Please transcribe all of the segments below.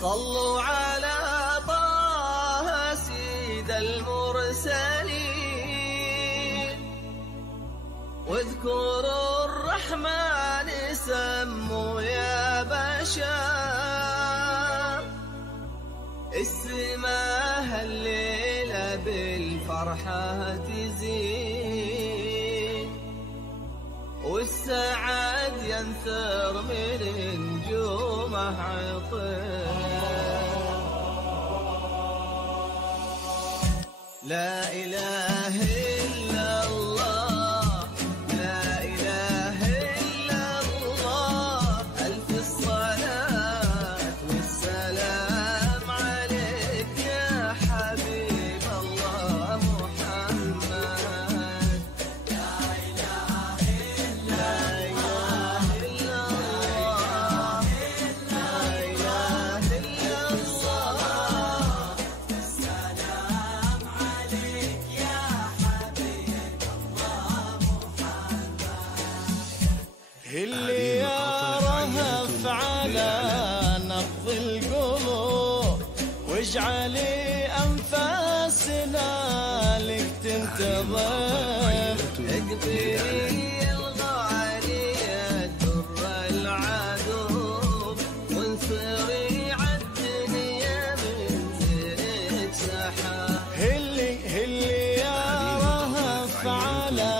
صلوا على طه سيد المرسلين، واذكروا الرحمن سموا يا بشر. السماء الليلة بالفرحة تزين، والسعد ينثر من نجومه عطر. لا إله إلا الله، لا إله إلا الله، ألف الصلاة والسلام عليك يا حبيب الله محمد. لا إله إلا الله، لا إله إلا الله، السلام عليك يا حبيب الله محمد. اللي يرهف على نبض القلوب، واجعلي أنفاسنا لك تنتظر. اقبلي الغالية در العدو، وانثري عالدنيا من زينك سحاب. اللي يرهف على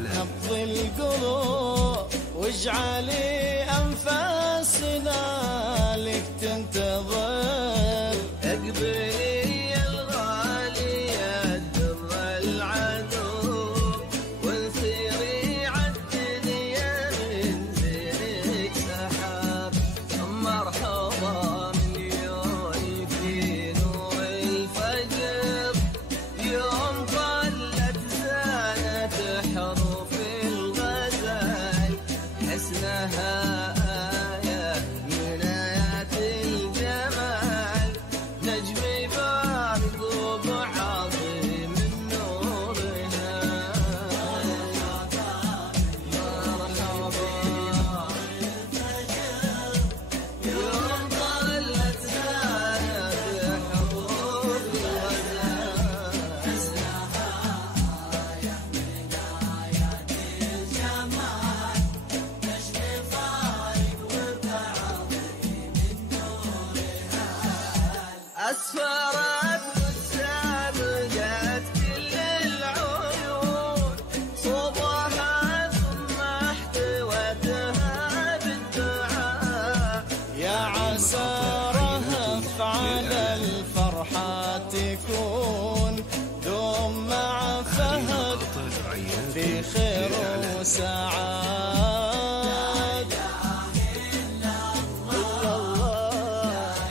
نبض القلوب، واجعلي أنفاسنا لك تنتظر. اقبلي الغالية در العدو، وانثري عالدنيا من زينك سحاب. مرحبا مليون في نور الفجر، يوم طلت زانت حروف الغزل، حسنها آية من آيات الجمال. نجم بارق وعظيم من نورها. مرحبا يوم طلت زانت حروف الغزل، حسنها آية من آيات الجمال. نجم فارق وعظيم من نورها. أسفرت وسابقت كل العيون، صوبها ثم احتوتها بالدعاء. يا عسى رهف على الفرحة تكون، دوم مع فهد في خير وسعاد. إلا الله،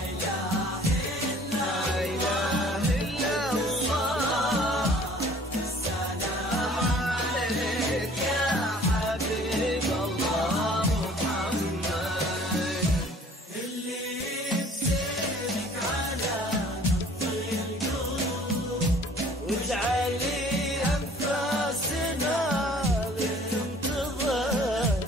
لا إله إلا الله، السلام عليك يا حبيب الله محمد. اللي يمسك على نبض القلوب، واجعلي أنفاسنا لتنتظر.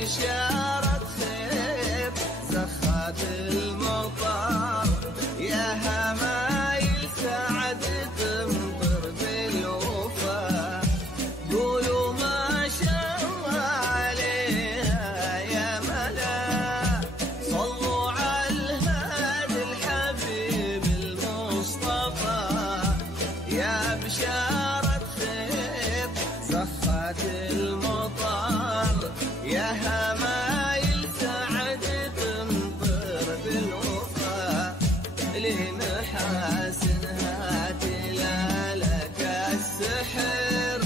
بشارة خير زخات المطر يا همايل سعد تمطر بالوفا قولوا ما شاء الله عليها يا ملا صلوا على الهادي الحبيب المصطفى يا بشارة خير زخات المطر يا همايل سعد تمطر بالوفا لمحاسنها تلالك السحر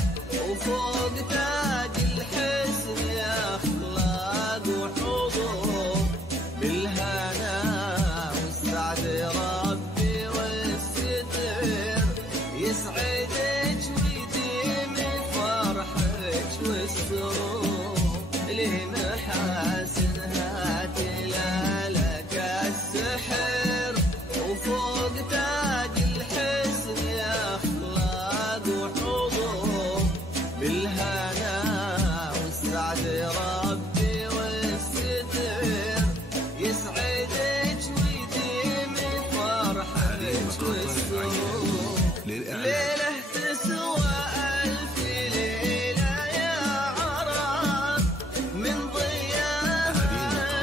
وفوق تاج الحسن اخلاق وحضور بالهنا والسعد ربي والستر يسعدك ويديم فرحك والسرور لمحاسنها تلالك السحر وفوق تاج الحسن اخلاق وحضور بالهنا والسعد ربي والستر يسعدك ويديم فرحك والسرور ليلة تسوى ألف ليلة يا عرب من ضياها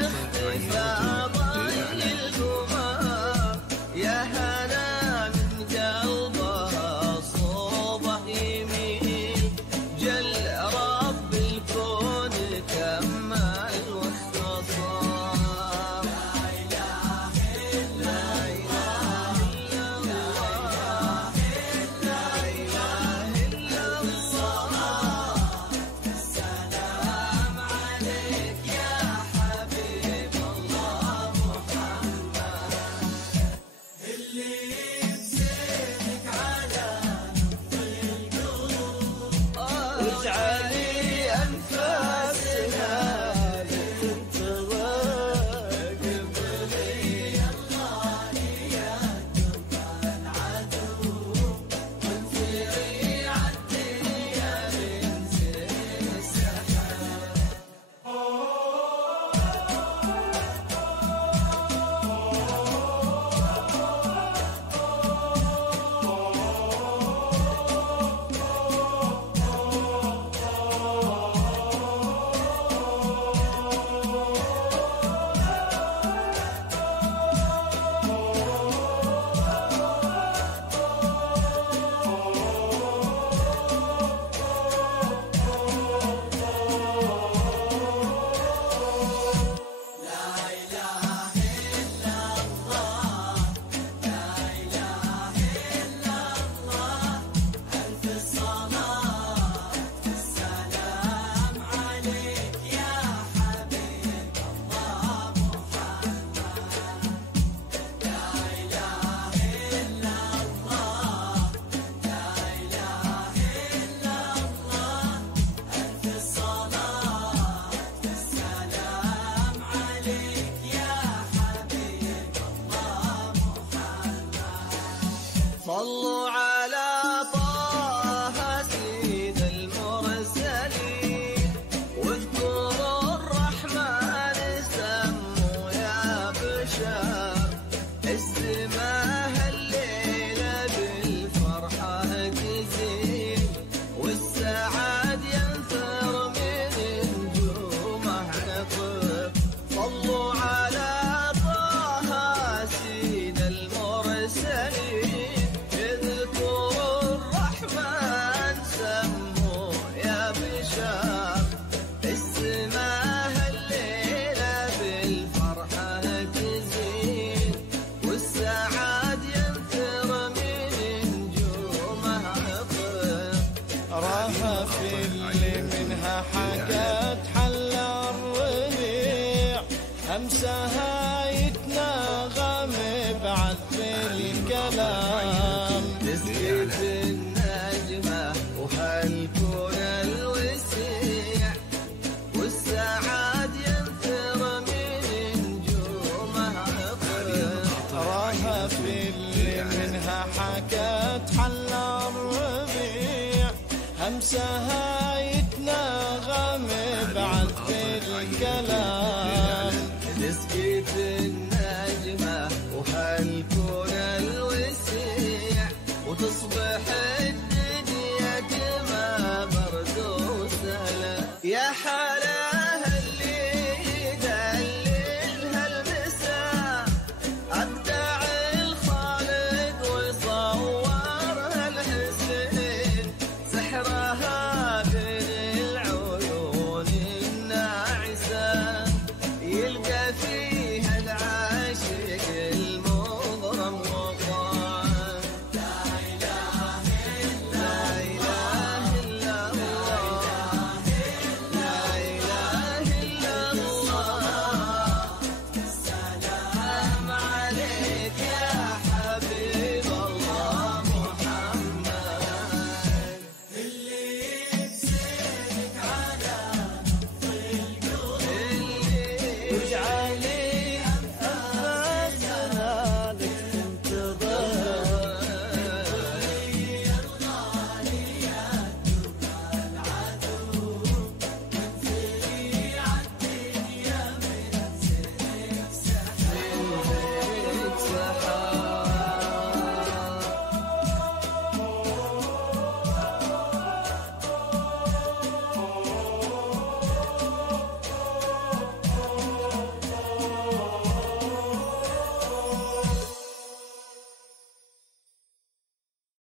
اختفى ضل القمر يا هنا من قلبها صوبه يمين جل رب الكون كمل واختصر لا إله إلا الله لا إله إلا الله السلام عليك يا حبيب الله محمد اللي يمسك على واجعلي أنفاسنا تنتظر قبلي الله يا قرب العدو وانفري عالدنيا من زين السحاب صلوا على طه سيد المرسلين واذكروا الرحمن سموا يا بشر السماء الليلة بالفرحة تزين والسعاد ينثر من نجومه نطف صلوا على طه سيد المرسلين اذكروا الرحمن سموا يا بشر السماء الليلة بالفرحة تزين والسعاد ينثر من نجومه نطف راها في اللي منها حاجات حل الربيع همسها يتناغم بعذب الكلام تسكت النجمة وهالكون الوسيع والسعاد ينثر من نجومه نطف راها في اللي منها حاجات حل الربيع همسها يتناغم بعذب الكلام كلام. تسقيت النجمة وحالكون الوسيع وتصبح